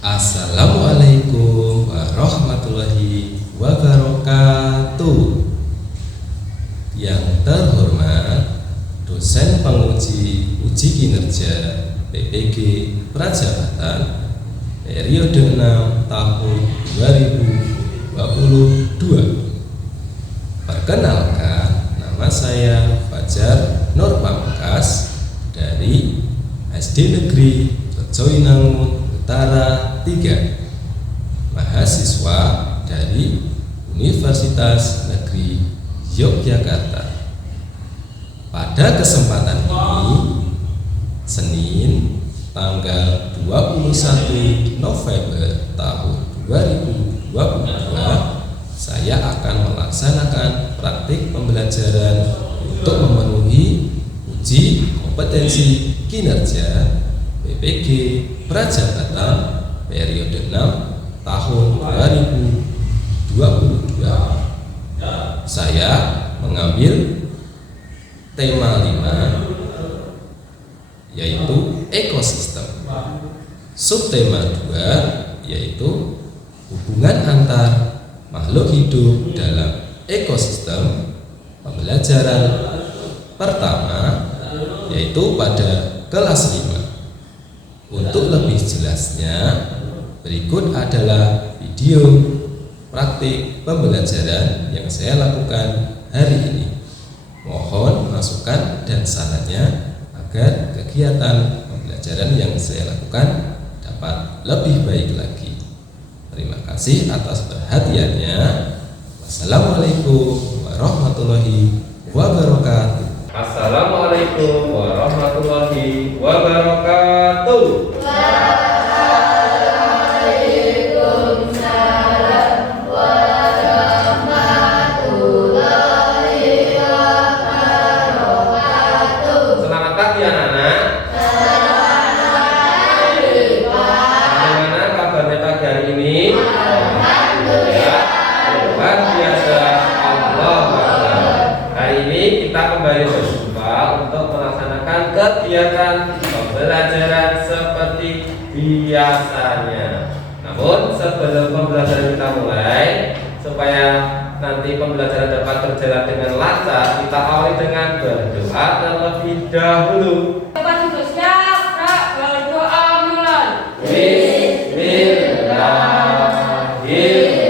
Assalamualaikum warahmatullahi wabarakatuh. Yang terhormat dosen penguji uji kinerja PPG Prajabatan periode 6 tahun 2022. Perkenalkan, nama saya Fajar Nur Pamungkas dari SD Negeri Rejoinangun Utara 3, mahasiswa dari Universitas Negeri Yogyakarta. Pada kesempatan ini, Senin tanggal 21 November tahun 2022, saya akan melaksanakan praktik pembelajaran untuk memenuhi uji kompetensi kinerja PPG Prajabatan periode 6 tahun 2022. Saya mengambil tema 5, yaitu ekosistem. Subtema 2 yaitu hubungan antar makhluk hidup dalam ekosistem. Pembelajaran pertama yaitu pada kelas 5. Untuk lebih jelasnya, berikut adalah video praktik pembelajaran yang saya lakukan hari ini. Mohon masukan dan sarannya agar kegiatan pembelajaran yang saya lakukan dapat lebih baik lagi. Terima kasih atas perhatiannya. Wassalamualaikum warahmatullahi wabarakatuh. Assalamualaikum warahmatullahi wabarakatuh. Waalaikumsalam warahmatullahi wabarakatuh. Selamat pagi anak-anak. Selamat pagi, Pak. Bagaimana kabarnya pagi hari ini? Alhamdulillah. Luar biasa. Allah Akbar. Hari ini kita kembali berjumpa untuk melaksanakan kegiatan pembelajaran seperti biasanya. Namun sebelum pembelajaran kita mulai, supaya nanti pembelajaran dapat berjalan dengan lancar, kita awali dengan berdoa terlebih dahulu. Bapak sudah siap, Kak? Berdoa mulai. Bismillahirrahmanirrahim.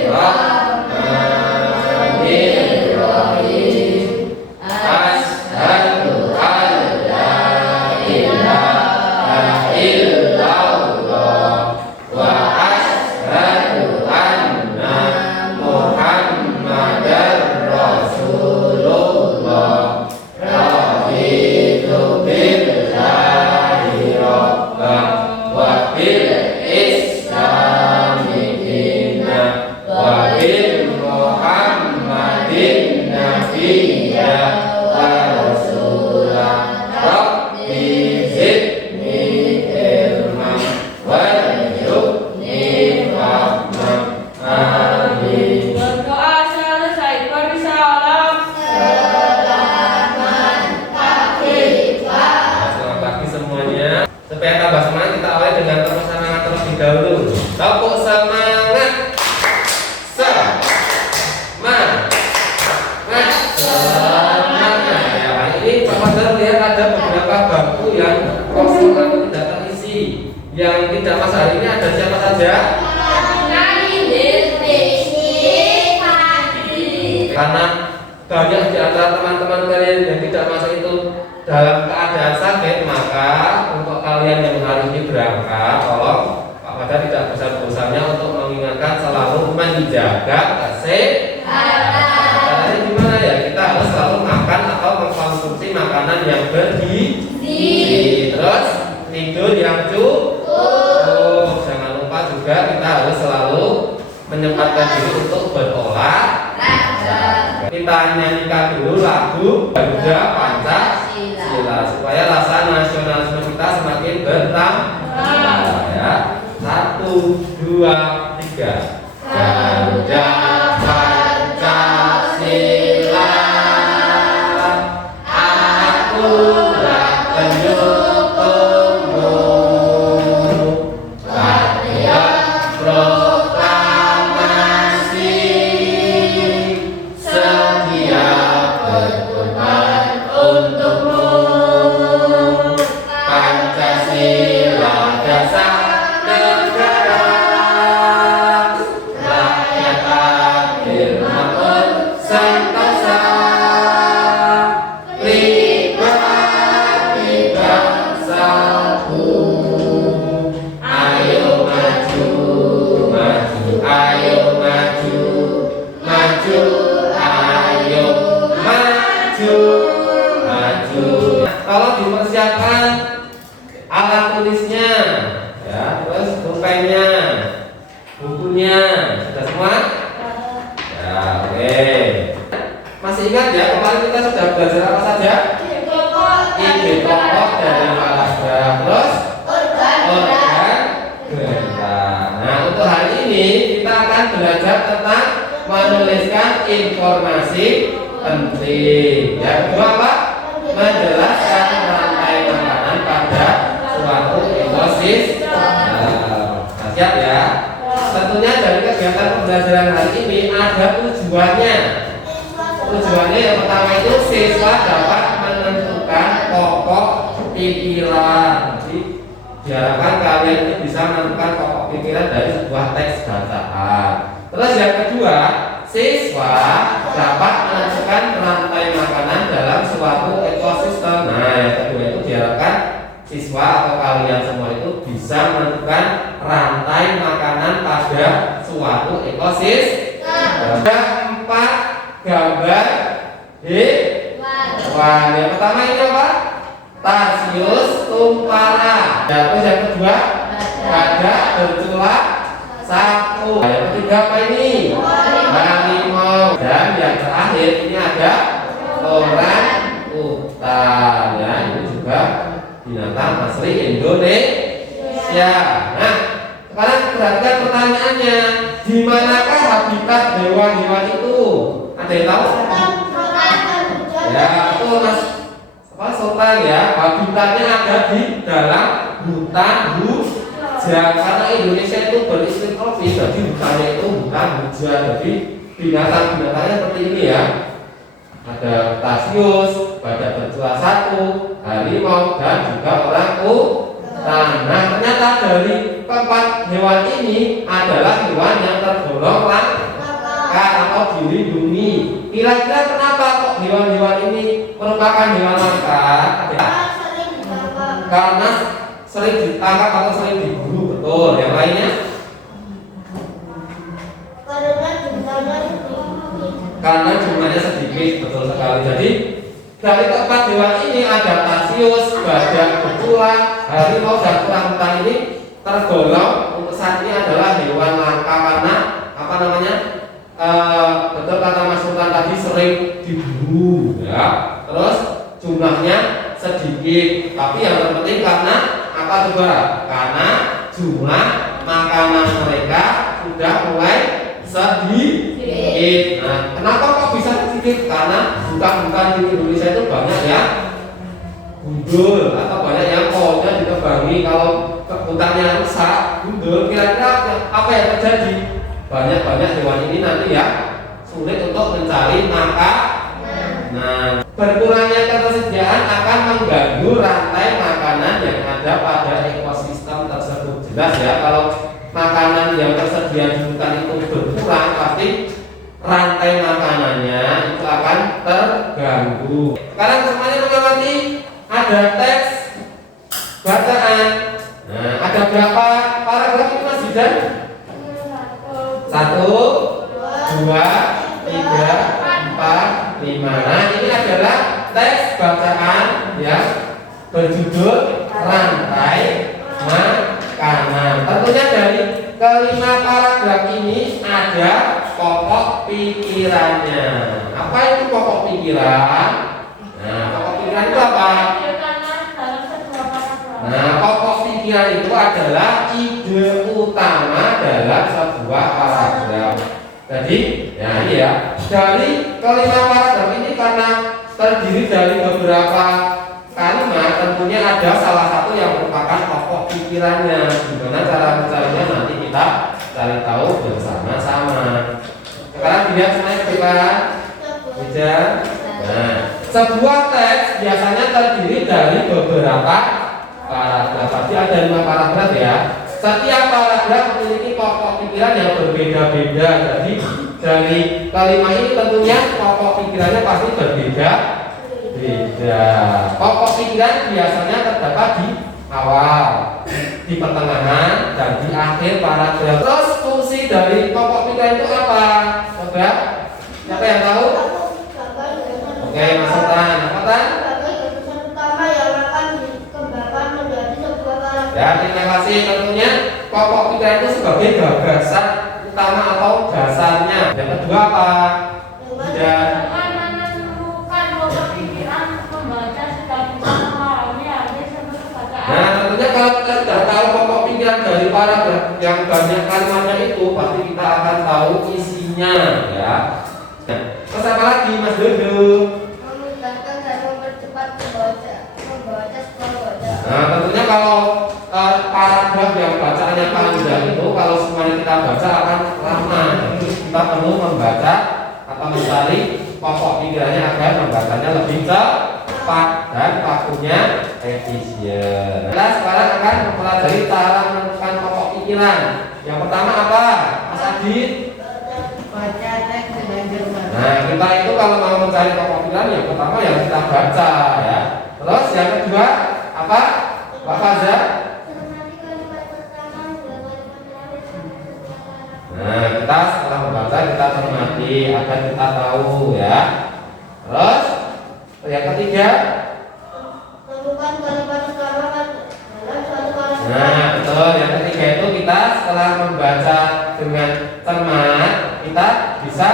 Asyhadu an la ilaha illallah wa asyhadu anna Muhammadar Rasulullah. Raditu billahi rabban wa bil islami dinan wa bil Muhammadin nabiyya wa rasulah. Rabbi zidni ilman warzuqni fahman. Amin. Berdoa selesai. Beri salam. Selamat pagi, Pak. Selamat pagi semuanya. Supaya tambah semangat, kita awali dengan tepuk semangat terlebih dahulu. Tepuk semangat. Semangat. Ya, hari ini Pak Fajar lihat ada beberapa bangku yang kosong atau tidak terisi. Yang tidak masuk hari ini ada siapa saja? Karena banyak di antara teman-teman kalian yang tidak masuk itu dalam keadaan sakit, maka untuk kalian yang hari ini berangkat, tolong Pak Fajar tidak bosan-bosannya untuk mengingatkan selalu menjaga kesehatan. Caranya gimana ya? Kita harus selalu makan atau mengkonsumsi makanan yang bergizi, terus tidur yang cukup. Jangan lupa juga kita harus selalu menyempatkan diri untuk berolahraga. Kita nyanyikan dulu lagu Garuda Pancasila supaya rasa nasionalisme kita semakin bertambah. Ya, 1, 2, 3. Garuda Pancasila, akulah pendukungmu. Patriot tolong dipersiapkan alat tulisnya, ya, terus pulpennya, bukunya, sudah semua? Ya, oke. Masih ingat ya kemarin kita sudah belajar apa saja? Ide pokok dari paragraf, terus organ gerak. Nah, untuk hari ini kita akan belajar tentang menuliskan informasi penting. Yang kedua apa? Menjelaskan rantai makanan pada suatu ekosistem. Nah, siap ya? Tentunya dari kegiatan pembelajaran hari ini ada tujuannya. Tujuannya yang pertama itu siswa dapat menentukan pokok pikiran. Jadi diharapkan kalian itu bisa menentukan pokok pikiran dari sebuah teks bacaan. Terus yang kedua, siswa dapat menentukan rantai makanan dalam suatu ekosistem. Nah, yang kedua itu diharapkan siswa atau kalian semua itu bisa menentukan rantai makanan pada suatu ekosistem. Ada 4 gambar hewan. Yang pertama ini apa? Tarsius tumpara. Terus yang kedua, gajah bercula 1. Yang ketiga apa ini? Harimau. Dan yang terakhir ini ada orangutan. Ya, ini juga binatang asli Indonesia. Nah, sekarang perhatikan pertanyaannya, di manakah habitat hewan-hewan itu? Ada yang tahu? Ya, betul Mas. Sultan ya, habitatnya ada di dalam hutan hujan. Karena Indonesia itu beriklim tropis, jadi hutannya itu hutan hujan. Jadi binatang-binatangnya seperti ini ya. Ada tarsius, gajah bercula 1, harimau, dan juga orangutan. Nah, ternyata dari 4 hewan ini adalah hewan yang tergolong langka atau dilindungi. Kira-kira kenapa kok hewan-hewan ini merupakan hewan langka? Karena sering ditangkap atau sering diburu, betul. Yang lainnya? Karena jumlahnya sedikit, betul sekali. Jadi dari 4 hewan ini ada tarsius, gajah bercula, harimau, dan orangutan ini tergolong untuk saat ini adalah hewan langka karena apa namanya? Betul kata Mas Sultan tadi, sering diburu ya. Terus jumlahnya sedikit. Tapi yang terpenting karena apa coba? Karena jumlah makanan mereka sudah mulai sedikit. Nah, kenapa kok bisa sedikit? Karena hutan-hutan di Indonesia itu banyak yang gundul atau banyak yang pohonnya ditebangi. Kalau hutannya rusak, gundul, kira-kira apa yang terjadi? Banyak hewan ini nanti ya sulit untuk mencari makan. Nah, berkurangnya ketersediaan akan mengganggu rantai makanan yang ada pada ekosistem tersebut. Jelas ya, kalau makanan yang tersedia di hutan itu berkurang, pasti rantai makanannya itu akan terganggu. Sekarang semuanya mengamati, ada teks bacaan. Nah, ada berapa paragraf itu Mas Jidan? 1, 2, 3, 4, 5. Nah, ini adalah teks bacaan yang berjudul rantai makanan. Tentunya dari kelima paragraf ini ada pokok pikirannya. Apa itu pokok pikiran? Nah, pokok pikiran itu apa? Nah, pokok pikiran itu adalah ide utama dalam sebuah paragraf. Jadi, ya ini ya, dari kelima paragraf ini karena terdiri dari beberapa kalimat, tentunya ada salah satu yang merupakan pokok pikirannya. Gimana cara mencarinya nanti kita cari tahu bersama-sama. Sekarang dilihat semuanya coba. Nah, sebuah teks biasanya terdiri dari beberapa paragraf. Pasti ada 5 paragraf ya. Setiap paragraf memiliki pokok pikiran yang berbeda-beda. Jadi dari kelima ini tentunya pokok pikirannya pasti berbeda. Pokok pikiran biasanya terdapat di awal, di pertengahan, dan di akhir paragraf. Terus fungsi dari pokok pikiran itu apa? Coba, siapa yang tahu? Oke, Mas Sultan. Apa Tan? kasih tentunya pokok pikiran itu sebagai gagasan utama atau dasarnya. Yang kedua apa? Dan menemukan pokok pikiran membaca sudah bisa memahami arti seluruh bacaan. Nah, tentunya kalau kita sudah tahu pokok pikiran dari paragraf yang banyak kalimatnya itu, pasti kita akan tahu isinya, ya. Nah, terus apa lagi, Mas Dodo? Memudahkan dan mempercepat membaca setelah baca. Nah, tentunya kalau paragraf yang bacaannya panjang itu, kalau semuanya kita baca akan lama. Jadi kita perlu membaca atau mencari pokok pikirannya agar membacanya lebih cepat dan waktunya efisien. Nah, sekarang akan mempelajari cara menentukan pokok pikiran. Yang pertama apa, Mas Adit? Baca teks dengan cermat. Nah, kita itu kalau mau mencari pokok pikiran, yang pertama yang kita baca, ya. Terus yang kedua apa, Pak Faza? Cermati kalimat pertama hingga kalimat terakhir sampai setiap paragraf. Nah, kita setelah membaca kita cermati agar kita tahu, ya. Terus yang ketiga, Temukan kalimat utama dalam suatu paragraf. nah betul, yang ketiga itu kita setelah membaca dengan cermat kita bisa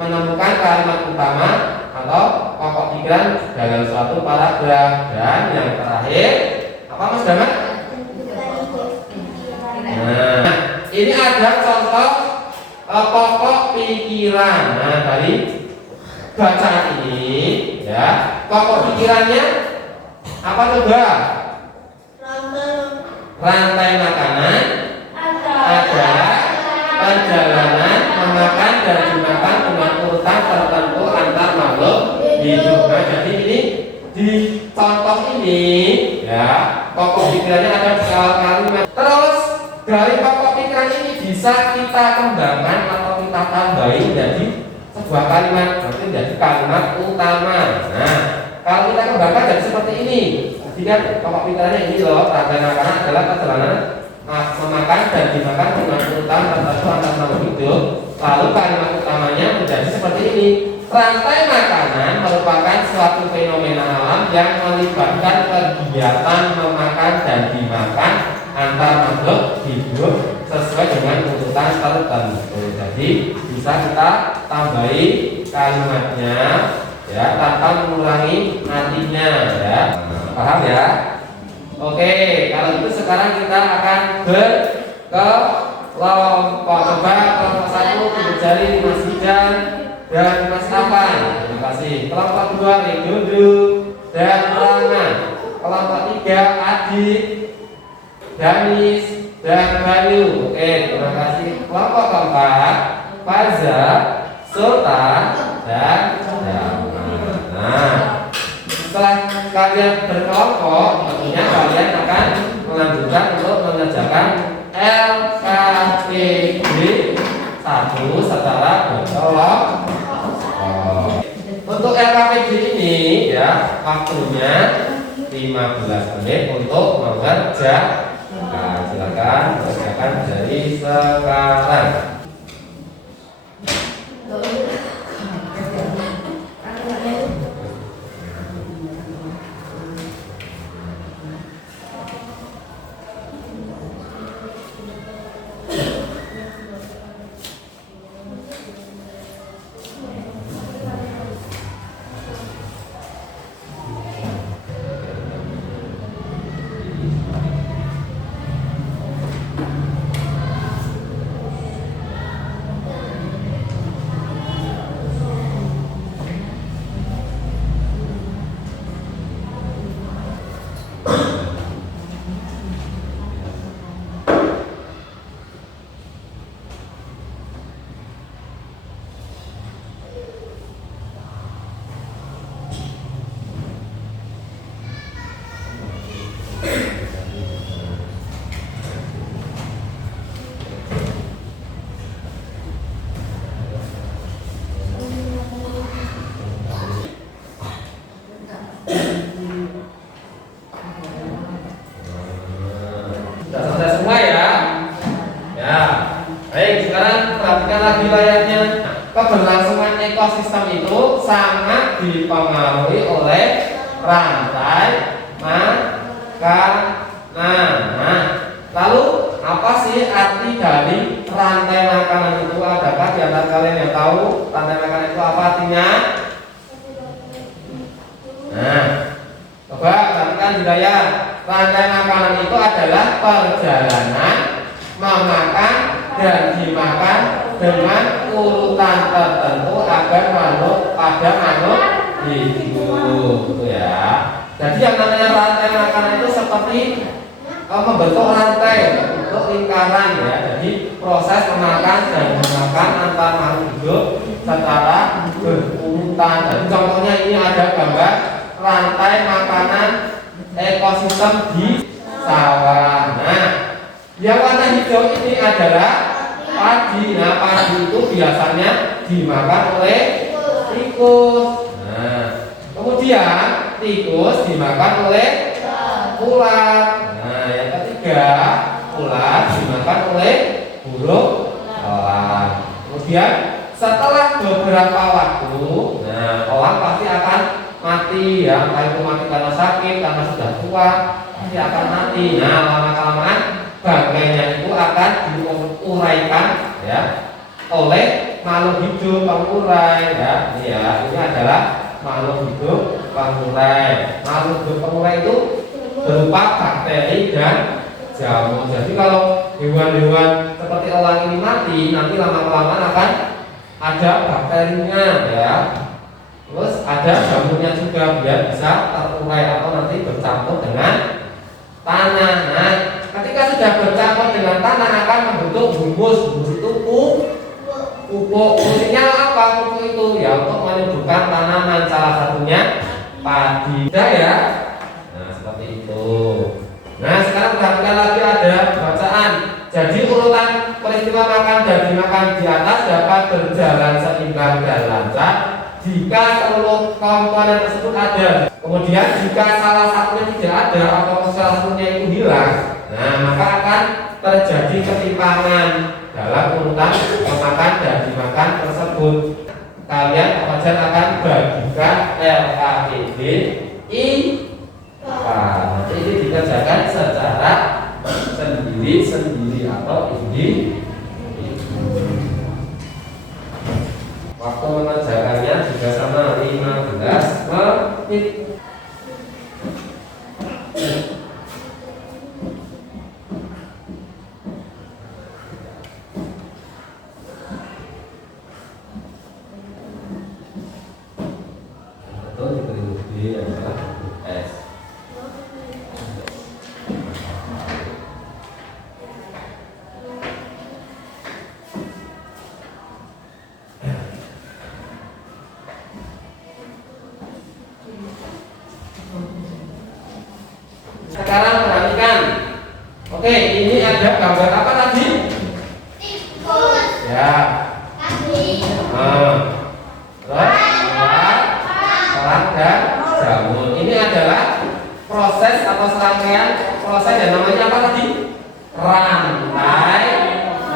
menemukan kalimat utama atau pokok pikiran dalam suatu paragraf. Dan yang terakhir apa, Mas Dama? Nah, ini ada contoh pokok pikiran. Nah, dari bacaan ini, ya, pokok pikirannya apa coba? Rantai makanan, ada perjalanan memakan dan dimakan dengan urutan tertentu antar makhluk hidup. Nah, jadi ini di contoh ini, ya, pokok pikirannya ada kalimat. Terus dari pokok pikiran ini bisa kita kembangkan atau kita tambahin menjadi sebuah kalimat, berarti menjadi kalimat utama. Nah, kalau kita kembangkan jadi seperti ini. Jadi kan pokok pikirannya ini loh, rantai makanan adalah perjalanan memakan dan dimakan dengan urutan tertentu antar makhluk hidup. Lalu kalimat utamanya menjadi seperti ini. Rantai makanan merupakan suatu fenomena alam yang melibatkan kegiatan memakan dan dimakan antar makhluk hidup sesuai dengan urutan tertentu. Jadi bisa kita tambahi kalimatnya, ya, tanpa mengurangi artinya, ya. Paham ya? Oke, kalau itu sekarang kita akan ke kelompok. Coba kelompok 1 tunjuk jari Mas Hijan dan Mas Afan. Terima kasih. Kelompok 2 Redodo dan Rana. Kelompok 3 Adit, Danis dan Bayu. Oke, terima kasih. Kelompok keempat Faza, Sultan dan Dama. Nah, setelah kalian berkelompok, tentunya kalian akan melanjutkan untuk mengerjakan LKPD 1 secara berkelompok. Untuk LKPD ini, ya, waktunya 15 menit untuk mengerjakan. Nah, silakan kerjakan dari sekarang. Sudah selesai semua ya? Ya. Baik, sekarang perhatikan lagi layarnya. Keberlangsungan ekosistem itu sangat dipengaruhi oleh rantai makanan. Nah, rantai makanan itu, adakah di antara kalian yang tahu rantai makanan itu apa artinya? Nah, coba perhatikan Hidayah. Rantai makanan itu adalah perjalanan memakan dan dimakan dengan urutan tertentu agar pada makhluk hidup, gitu ya. Jadi yang namanya rantai makanan itu seperti membentuk rantai, bentuk lingkaran ya. Jadi proses memakan dan dimakan antar makhluk hidup secara berurutan. Jadi contohnya ini ada gambar rantai makanan ekosistem di sawah. Nah, yang warna hijau ini adalah padi. Nah, padi itu biasanya dimakan oleh tikus. Nah, kemudian tikus dimakan oleh ulat. Nah, yang ketiga, ulat dimakan oleh burung elang. Kemudian setelah beberapa waktu, nah elang pasti akan mati ya, entah itu mati karena sakit, karena sudah tua, pasti akan mati. Nah, lama-kelamaan bangkainya itu akan diuraikan ya oleh makhluk hidup pengurai ya. Ini adalah makhluk hidup pengurai. Makhluk hidup pengurai itu berupa bakteri dan jamur. Jadi kalau hewan-hewan seperti elang ini mati, nanti lama-kelamaan akan ada bakterinya ya. Terus ada jamurnya juga biar bisa terurai atau nanti bercampur dengan tanah. Nah, ketika sudah bercampur dengan tanah akan membentuk humus. Humus itu pupuk. Fungsinya apa pupuk itu? Ya untuk menyuburkan tanaman, salah satunya padi. Ya. Nah, seperti itu. Nah, sekarang perhatikan lagi ada bacaan. Jadi urutan peristiwa makan dan dimakan di atas dapat berjalan seimbang dan lancar jika seluruh komponen tersebut ada. Kemudian jika salah satunya tidak ada atau salah satunya itu hilang, nah maka akan terjadi ketimpangan dalam urutan memakan dan dimakan tersebut. Kalian pelajar akan bagikan LAPD IPA. Nanti ini dikerjakan secara sendiri-sendiri atau individu. Waktu mengerjakannya juga sama 15 menit. Betul diberi B adalah S. Sekarang perhatikan. Oke, ini ada gambar apa tadi? Tikus. Ya. Kaki. Terus elang dan jamur. Ini adalah proses atau serangkaian proses yang namanya apa tadi? Rantai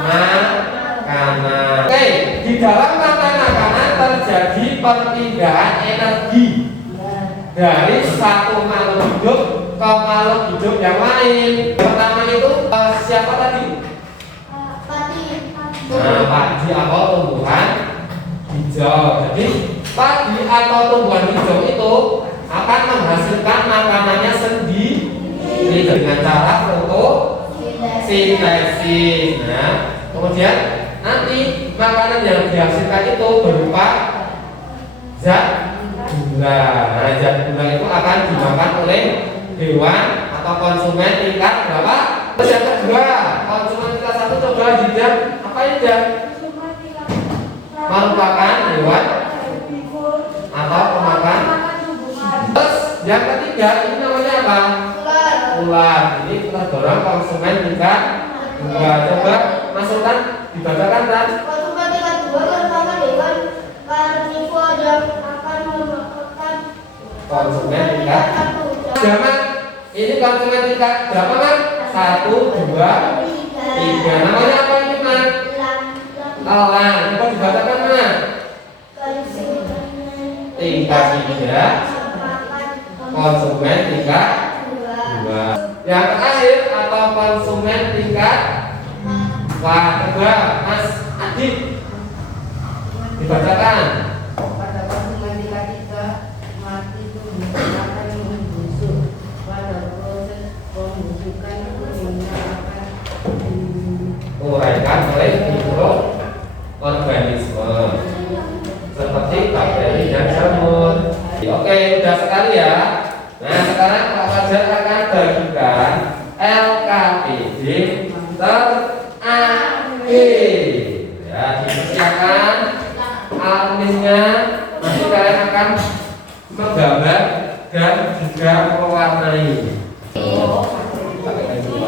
makanan. Oke, di dalam rantai makanan terjadi perpindahan energi dari satu makhluk hidup ke makhluk hidup yang lain. Pertama itu siapa tadi? Padi. Nah, padi atau tumbuhan hijau. Jadi padi atau tumbuhan hijau itu akan menghasilkan makanannya sendiri dengan cara fotosintesis. Nah, kemudian nanti makanan yang dihasilkan itu berupa zat gula. Nah, zat gula itu akan dimakan oleh hewan atau konsumen tingkat berapa? Terus yang kedua, konsumen tingkat 1 coba tidak apa ini? Merupakan hewan atau pemakan. Terus yang ketiga ini namanya apa? Ular. Ini kita dorong konsumen tingkat 2. Coba masukkan dibacakan kan? Konsumen tingkat 2 merupakan hewan karnivor yang akan memakan Konsumen tingkat 1. Jangan ini konsumen tingkat berapa kan? 1, 2, 3. Namanya apa ini kan? Elang. Coba dibacakan kan? Tingkat 3. Konsumen tingkat 2. Yang terakhir atau konsumen tingkat 4 Wah, coba Mas Adit dibacakan. Pada waktu ketika mati itu akan membusuk. Pada proses pembusukan itu akan Uraikan oleh mikroorganisme seperti bakteri dan jamur. Oke, udah sekali ya. Nah, sekarang Pak Fajar akan bagikan LKPD ter-A-B. Ya, dipersiapkan alat tulisnya. Nanti kalian akan menggambar dan juga mewarnai. Pakai pensil.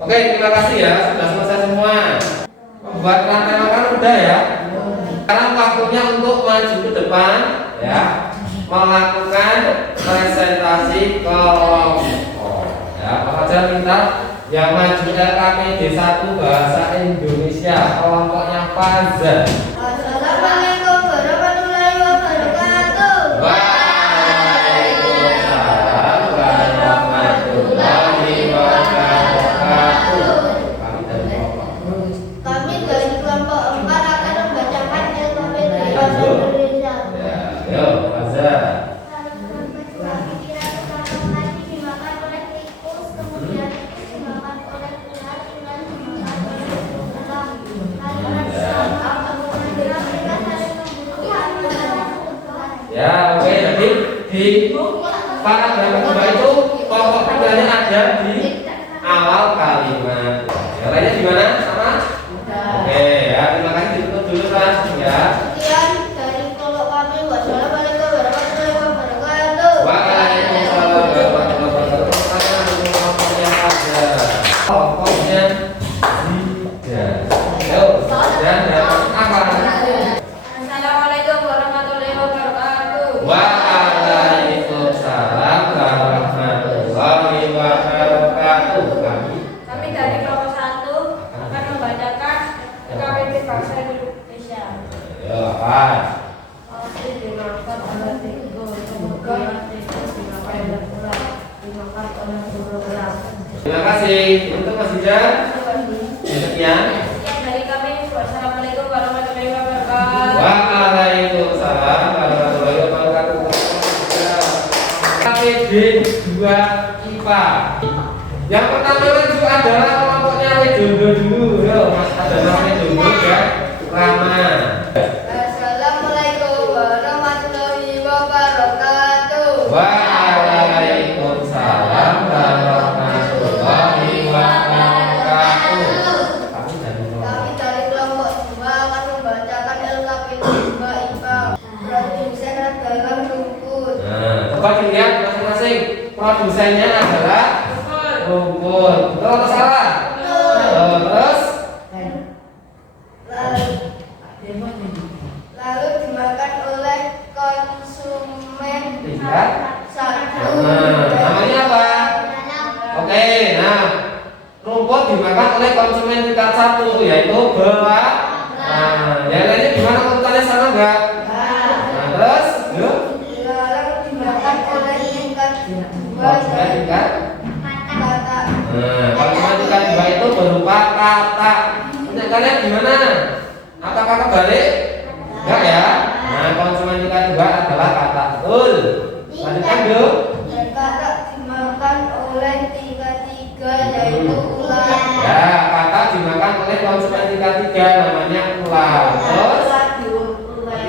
Oke, terima kasih ya, sudah selesai semua. Membuat rantai makan udah ya. Sekarang waktunya untuk maju ke depan ya, melakukan presentasi kelompok. Ya, Pak Fajar minta yang maju LKPD 1 Bahasa Indonesia kelompoknya Fajar. Assalamualaikum warahmatullahi wabarakatuh. Waalaikumsalam warahmatullahi wabarakatuh. Kami dari kelompok 4 akan membacakan LKPD Bahasa Indonesia. Ya, yuk, Fajar. Pikiran pertama tadi dimakan oleh tikus, kemudian tikus dimakan oleh ular, ular dimakan oleh elang. Aliran sama, kemudian mereka saling membutuhkan makanan. Ya, oke, jadi di paragraf kedua itu pokok pikirannya ada di awal kalimat. Yang lainnya gimana? Sama? Oke, ya terima kasih ditutup dulu kelas ya. Sekian dari kelompok kami. Wassalamualaikum warahmatullahi wabarakatuh. Waalaikumsalam warahmatullahi wabarakatuh. Pertanyaan untuk kelompoknya ada. Kelompoknya tidak. Ayo, dan dapat apa? Assalamualaikum warahmatullahi wabarakatuh. Waalaikumsalam warahmatullahi wabarakatuh. Kami dari kelompok 1 akan membacakan KPP Bahasa Indonesia. Ayo, apa? Dimakan oleh tiga, kemudian tiga dimakan oleh ular, dimakan oleh burung. Terima kasih untuk Mas Ijaz. Sekian. Sekian dari kami. Wassalamualaikum warahmatullahi wabarakatuh. Waalaikumsalam warahmatullahi wabarakatuh. KPD 2 IPA. Yang pertama juga adalah kelompoknya Wedondo dulu. Yo, Mas ada namanya Wedondo ya. Rama. Assalamualaikum warahmatullahi wabarakatuh. Waalaikumsalam warahmatullahi wabarakatuh. Kami dari Kami dari kelompok 2 akan membacakan LKPD 2 IPA. Produsen adalah rumput. Nah, coba dilihat masing-masing. Produsennya adalah rumput. Betul atau salah? Terus Lalu dimakan oleh konsumen tidak. satu. Namanya apa? Oke, nah rumput dimakan oleh konsumen tingkat 1 yaitu beras. Nah, yang lainnya gimana urutannya sama enggak? Nah, terus yuk. Lalu dimakan oleh tingkat 2 Konsumen tingkat. kata. Nah, konsumen tingkat 2 itu berupa kata. Menurut kalian gimana? Apakah kebalik? Enggak ya? Nah, konsumen tingkat 2 adalah kata. Betul. Lanjutkan yuk. Dan kata dimakan oleh tingkat 3 yaitu ular. Ya, kata dimakan oleh konsumen tingkat 3 namanya ular. Terus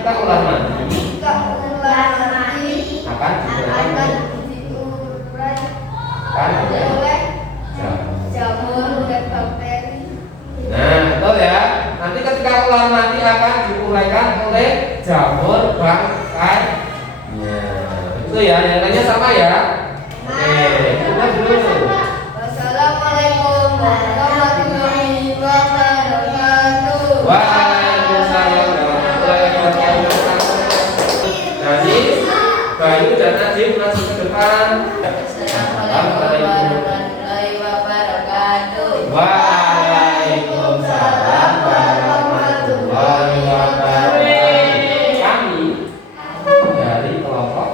kita ular mandi Jika ular mati akan akan digunakan diurai kan? oleh Jamur. jamur dan bakteri. Nah, betul ya. Nanti ketika ular mati akan diuraikan oleh jamur bangkai. Itu ya, yang lainnya sama ya. Oke, kita dulu. Wassalamualaikum warahmatullahi wabarakatuh. Waalaikumsalam warahmatullahi wabarakatuh. Jadi, Bayu dan Najib masuk ke depan. Assalamualaikum warahmatullahi wabarakatuh. Waalaikumsalam warahmatullahi wabarakatuh. Kami dari kelompok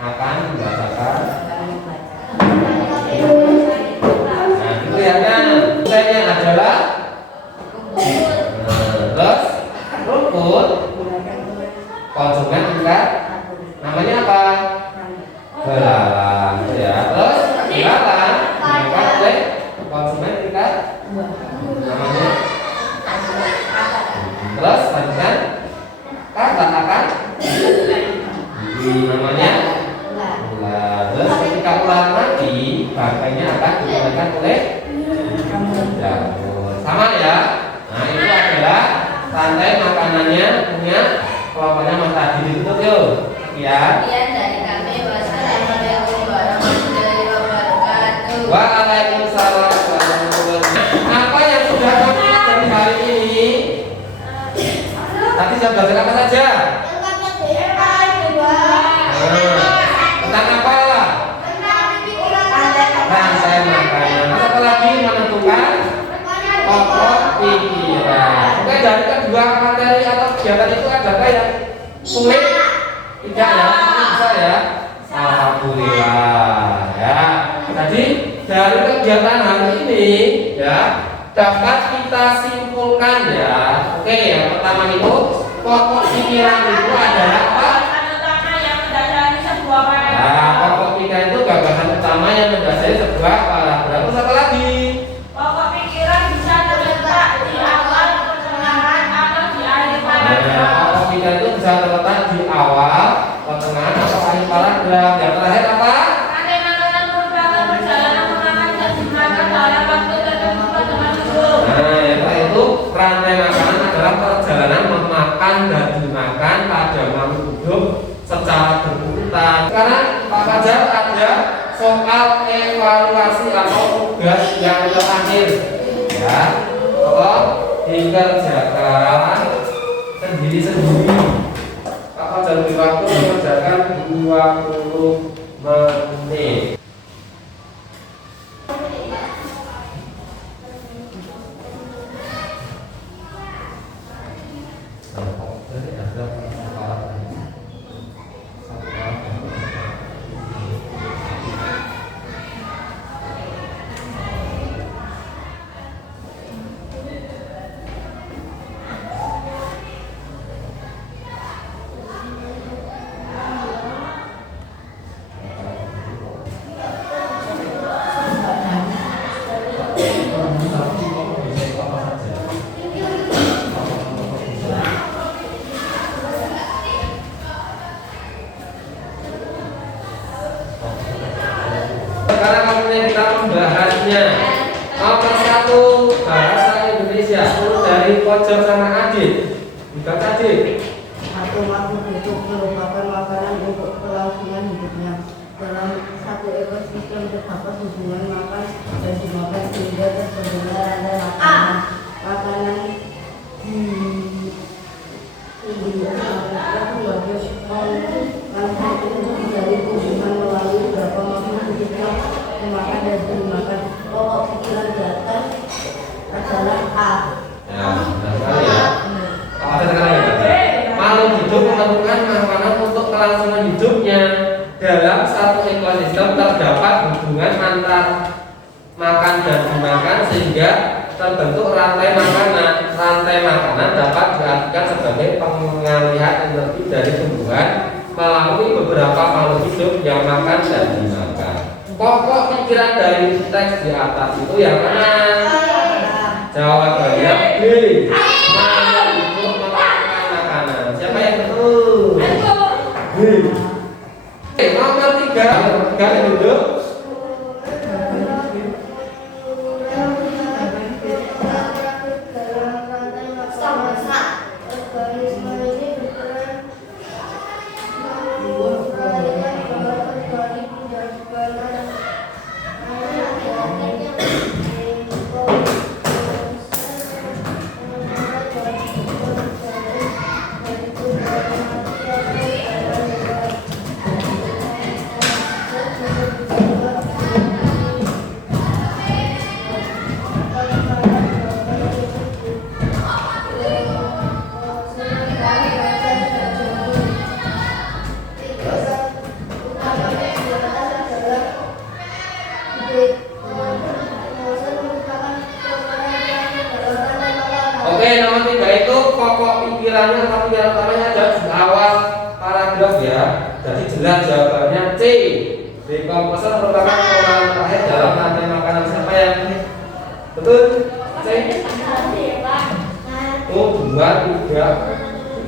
akan membacakan. Nah, dilihatkan nilainya adalah terus rumput konsumen tingkat namanya apa? Belalang ya. Terus belalang dimakan oleh konsumen tingkat namanya. Terus lanjutkan kata akan namanya ular. Terus ketika ular mati bangkainya akan digunakan oleh jamur. Sama ya. Nah, itu adalah rantai makanannya punya kelompoknya Mas Tadi. Ditutup yuk. Sekian. Sekian dari kami. Wassalamualaikum warahmatullahi wabarakatuh. Waalaikumsalam warahmatullahi wabarakatuh. Apa yang sudah kamu pelajari hari ini? Tadi sudah belajar apa saja? Tentang apa? Rantai makanan. Apa lagi menentukan pokok pikiran. Oke, dari kedua materi atau kegiatan itu adakah yang sulit? Tidak ya, bisa ya. Alhamdulillah ya. Jadi dari kegiatan hari ini ya dapat kita simpulkan ya. Oke, yang pertama itu pokok pikiran itu adalah apa? Nah, pokok pikiran itu gagasan utama yang mendasari sebuah paragraf. Terus apa lagi? Pokok pikiran bisa terletak di awal, pertengahan, atau di akhir paragraf. Pokok pikiran itu bisa terletak di awal, pertengahan, atau akhir paragraf. Yang terakhir apa? Rantai makanan merupakan perjalanan Sekarang Pak Fajar ada soal evaluasi atau tugas yang terakhir, ya. Tolong dikerjakan sendiri-sendiri. Pak Fajar beri waktu mengerjakan 20 menit. Sekarang kemudian kita membahasnya. Nomor 1 bahasa Indonesia. Dari pojok kanan Adit. Dibaca Adit. Makhluk hidup merupakan makanan untuk kelangsungan hidupnya. Dalam satu ekosistem terdapat hubungan makan dan dimakan sehingga terbentuklah rantai makanan. Makanan dari hubungan melalui beberapa makhluk hidup memakan dan dimakan. Pokok pikiran dasar adalah A. Ya, benar sekali ya. Apa sekarang ya? Makhluk hidup memerlukan makanan untuk kelangsungan hidupnya. Dalam satu ekosistem terdapat hubungan antar makan dan dimakan sehingga terbentuk rantai makanan. Rantai makanan dapat diartikan sebagai pengalihan energi dari tumbuhan melalui beberapa makhluk hidup yang makan dan dimakan. Pokok pikiran dari teks di atas itu yang mana? Jawabannya B. Makhluk hidup memerlukan makanan. Siapa yang betul? B. Nomor 3 yang duduk. Oke, nomor 3 itu pokok pikirannya atau pikiran utamanya ada di awal paragraf ya. Jadi jelas jawabannya C. Dekomposer merupakan pengolahan terakhir dalam rantai makanan. Siapa yang betul? C. 1, 2, 3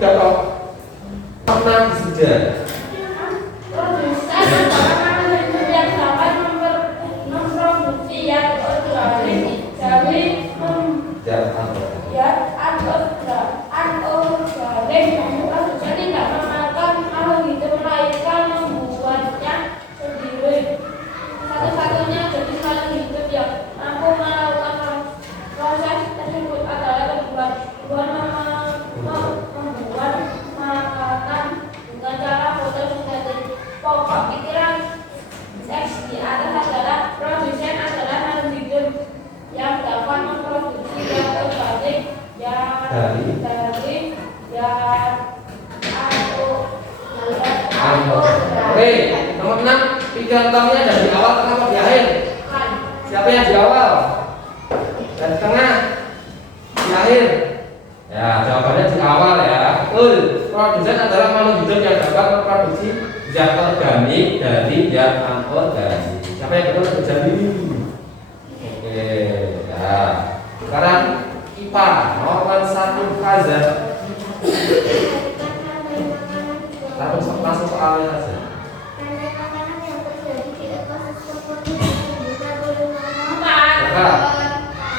toh. Pernah sudah. Satu-satunya jadi makhluk hidup yang mampu melakukan proses tersebut adalah membuat makanan dengan cara fotosintesis. Pokok pikiran teks di atas adalah produsen adalah makhluk hidup yang dapat memproduksi yang terbaik dari Oke, nomor 6 pikiran utamanya dari awal, tengah, atau di akhir? Siapa yang di awal? Dari tengah? Di akhir? Ya, jawabannya di awal ya. Betul. Produsen adalah makhluk hidup yang dapat memproduksi zat organik dari zat anorganik. Siapa yang betul terjadi? Oke, ya. Sekarang IPA nomor 1 Fajar. Langsung soalnya saja.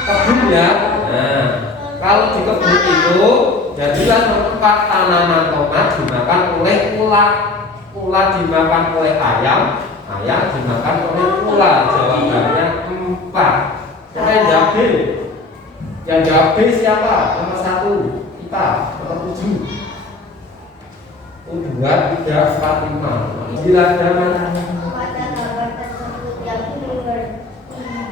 Kebun ya. Nah, kalau di kebun itu jadilah tempat tanaman tomat dimakan oleh ulat. ular dimakan oleh ayam, ayam dimakan oleh ular. Jawabannya 4. Siapa yang jawab B? Yang jawab B siapa? Nomor 1 kita, nomor 7. 2, 3, 4, 5. Silakan. Pada gambar tersebut yang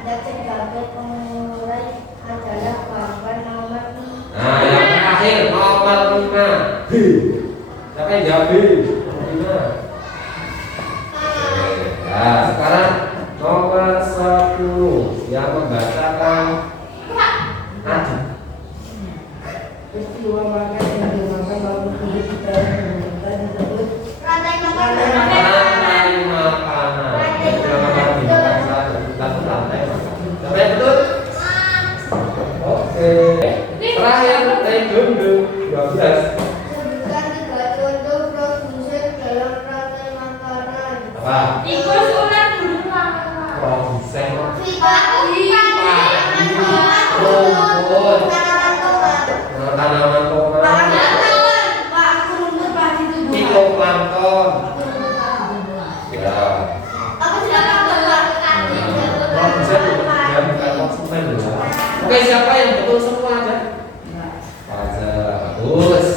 terdapat pengurai adalah gambar nomor 5. Nah, yang terakhir nomor 5 B. Siapa yang jawab B? Nomor 5. Nah, sekarang nomor 10 yang membacakan Adi. Peristiwa makan yang dimakan maupun kulit di dalam perbuatan disebut Rantai makanan. Rantai makanan. Jangan dimakan saja, bukan rantai makanan. Siapa yang betul? Oke. Terakhir Dung 12. Sebutkan 3 contoh produsen dalam rantai makanan. Apa? Tikus, ular, burung, Produsen. Rumput. Tanaman tomat. Fitoplankton. Ya. Produsen bukan konsumen ya. Oke, siapa yang betul semua aja? Fajar. Bagus.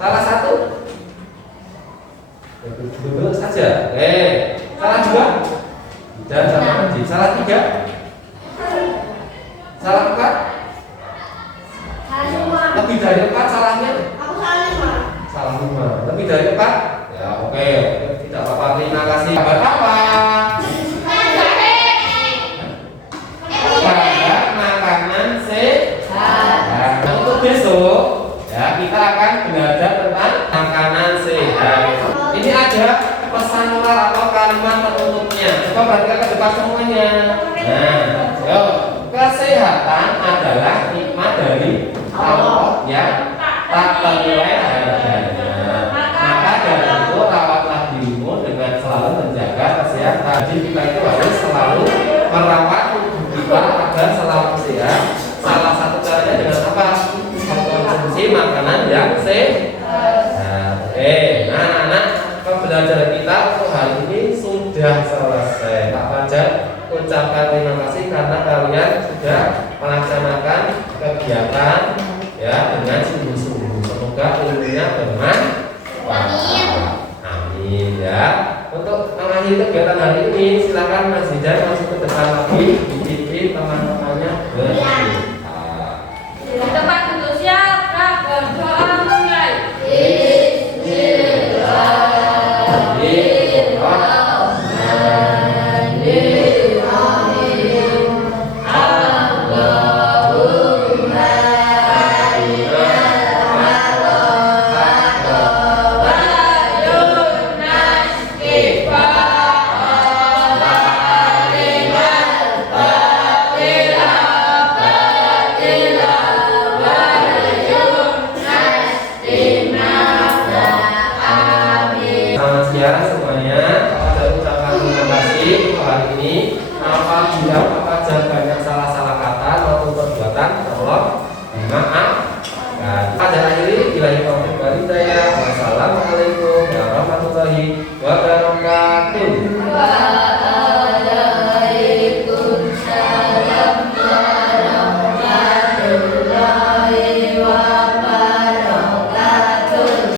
Salah satu? Betul saja. Oke. Salah 2? Dan sama Adi. Salah 3? Salah 4? Lebih dari 4 salahnya? Salah 5. Lebih dari 4? Ya, oke. Tidak apa-apa. Terima kasih. Kabar apa? Kabar makanan sehat. Nah, untuk besok ya kita akan belajar tentang makanan sehat. Ini ada pesan moral atau kalimat penutupnya. Coba perhatikan ke depan semuanya. Nah, yuk. Kesehatan adalah nikmat dari Allah yang tak ternilai harganya. Maka dari itu rawatlah dirimu dengan selalu menjaga kesehatan. Jadi kita itu harus selalu merawat tubuh kita agar selalu sehat. Salah satu caranya dengan apa? Mengkonsumsi makanan yang sehat. Nah, anak-anak, pembelajaran kita untuk hari ini sudah selesai. Pak Fajar ucapkan terima kasih karena kalian sudah melaksanakan kegiatan ya dengan sungguh-sungguh. Semoga ilmunya bermanfaat. Amin ya. Untuk mengakhiri kegiatan hari ini, silakan Mas Zidan masuk ke depan lagi, dipimpin teman-temannya bercerita. Di tempat duduk siap, berdoa mulai. Selamat siang semuanya. Pak Fajar ucapkan terima kasih untuk hari ini. Apabila Pak Fajar banyak salah-salah kata maupun perbuatan, tolong dimaafkan. Pada akhiri, bila taufiq wal hidayah. Wassalamualaikum warahmatullahi wabarakatuh.